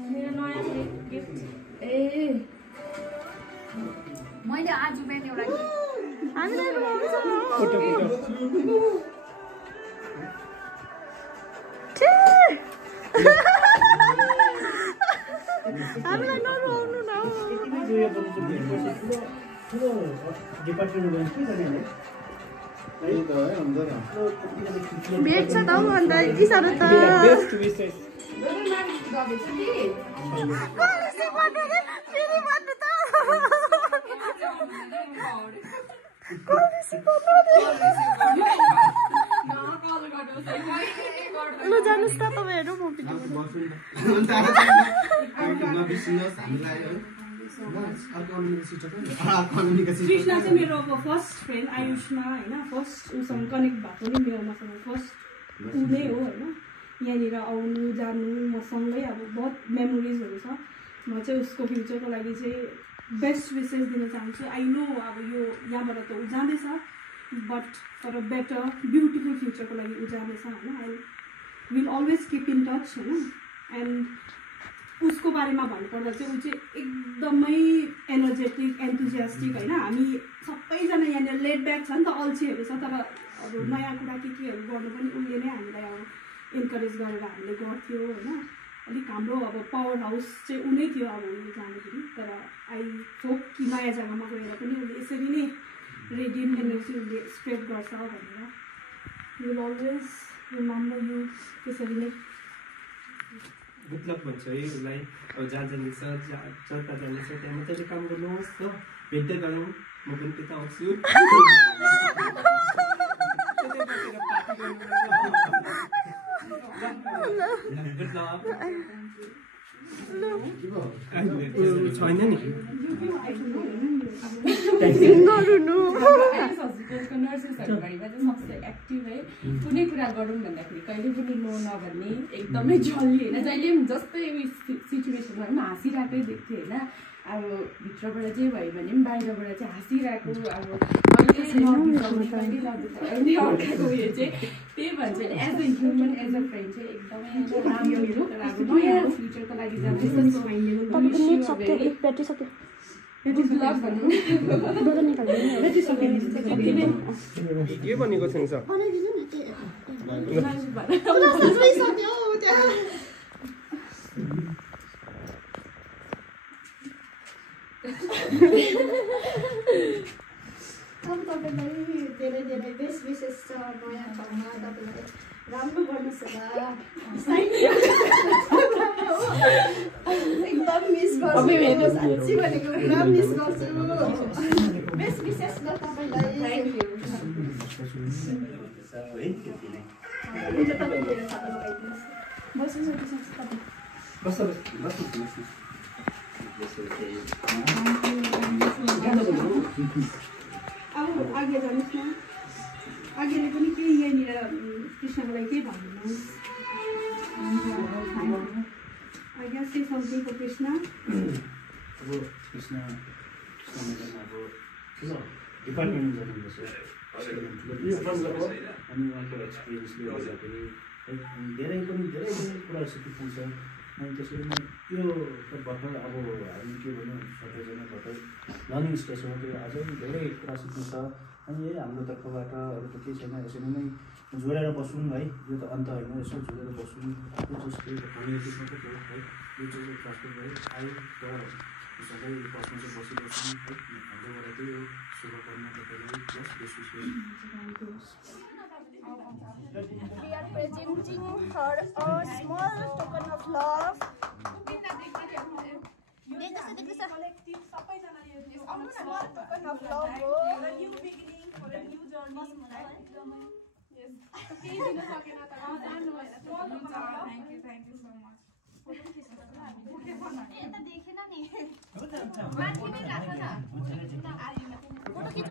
मेरो नयाँ गिफ्ट ए मैले आज बिहान एउटा हामीलाई नरुवाउनु न भेट छ त हौ अन्त यति साह्रो त ल जानुहोस् त तपाईँहरू म कृष्ण चाहिँ मेरो अब फर्स्ट फ्रेन्ड आयुषमा होइन फर्स्ट उसँग कनेक्ट भएको नि मेरो मसँग फर्स्ट ऊ नै हो होइन यहाँनिर आउनु जानु मसँगै अब बहुत मेमोरिजहरू छ म चाहिँ उसको फ्युचरको लागि चाहिँ बेस्ट विसेस दिन चाहन्छु आई नो अब यो यहाँबाट त ऊ जाँदैछ but for a better beautiful फ्युचरको लागि ऊ जाँदैछ होइन I will always keep in touch होइन एन्ड उसको बारेमा भन्नुपर्दा चाहिँ ऊ चाहिँ एकदमै एनर्जेटिक एन्थुजियास्टिक होइन हामी सबैजना यहाँनिर लेट ब्याक छ नि त अल्छीहरू छ तर अब नयाँ कुरा केहरू गर्नु पनि उसले नै हामीलाई अब इन्करेज गरेर हामीले गर्थ्यो होइन अलिक हाम्रो अब पावर हाउस चाहिँ ऊ नै थियो अब उसले जाँदाखेरि तर आई होप कि नयाँ जग्गामा गएर पनि उसले यसरी नै रेडियन्ट एनर्जी उसले स्प्रेड गर्छ भनेर विल अलवेज रिमेम्बर यु त्यसरी नै गुड लक भन्छ है उसलाई अब जहाँ जानेछ जता जानेछ त्यहाँ मजाले काम गर्नुहोस् हो भेट्दै गरौँ म पनि त्यता आउँछु छैन नि एक्टिभ है कुनै कुरा गरौँ भन्दाखेरि कहिले पनि नो नभन्ने एकदमै जल्दी होइन जहिले पनि जस्तै सिचुएसनमा पनि हाँसिरहेकै देख्थेँ होइन अब भित्रबाट जे भयो भने पनि बाहिरबाट चाहिँ हाँसिरहेको अब कहिले अर्काको उयो चाहिँ त्यही भन्छ as a human as a friend चाहिँ एकदमै राम्रो तर अब नयाँ फ्युचरको लागि के भनेको थिएछ तपाईँलाई धेरै धेरै बेस्ट विशेष छ नयाँ ठाउँमा तपाईँलाई राम्रो गर्नुहोस् होला एकदम मिस गर्छु साँच्ची भनेको पुरा मिस गर्छु बेस्ट विशेष ल तपाईँलाई अब आगे जानुहोस् न आगेले पनि केही यहाँनिर कृष्णको लागि केही भनिदिनुहोस् I guess say something for Krishna. अब कृष्ण अब डिपार्टमेन्ट गर्नुपर्छ अनि उहाँको एक्सपिरियन्सले गर्दाखेरि है धेरै कुरा सिक्नु छ अनि त्यसरी नै यो भर्खर अब हामी के भनौँ सबैजना भर्खर लर्निङ स्टेज हो त्यो अझै धेरै कुरा सिक्नु छ अनि यही हाम्रो तर्फबाट अरू त केही छैन यसरी नै जोडेर बसौँ है यो त अन्त होइन यसो जोडेर बसौँ यो जस्तो कम्युनिटीमा पो हो है यो चाहिँ ट्रान्सफर भयो आयो र सबै बसमा चाहिँ बसिबस्छौँ है हाम्रोबाट त्यही हो शुभकामना तपाईँलाई plus We are presenting her a small token of love. Small token of love. New beginning for a new journey. Yes. Thank you so much.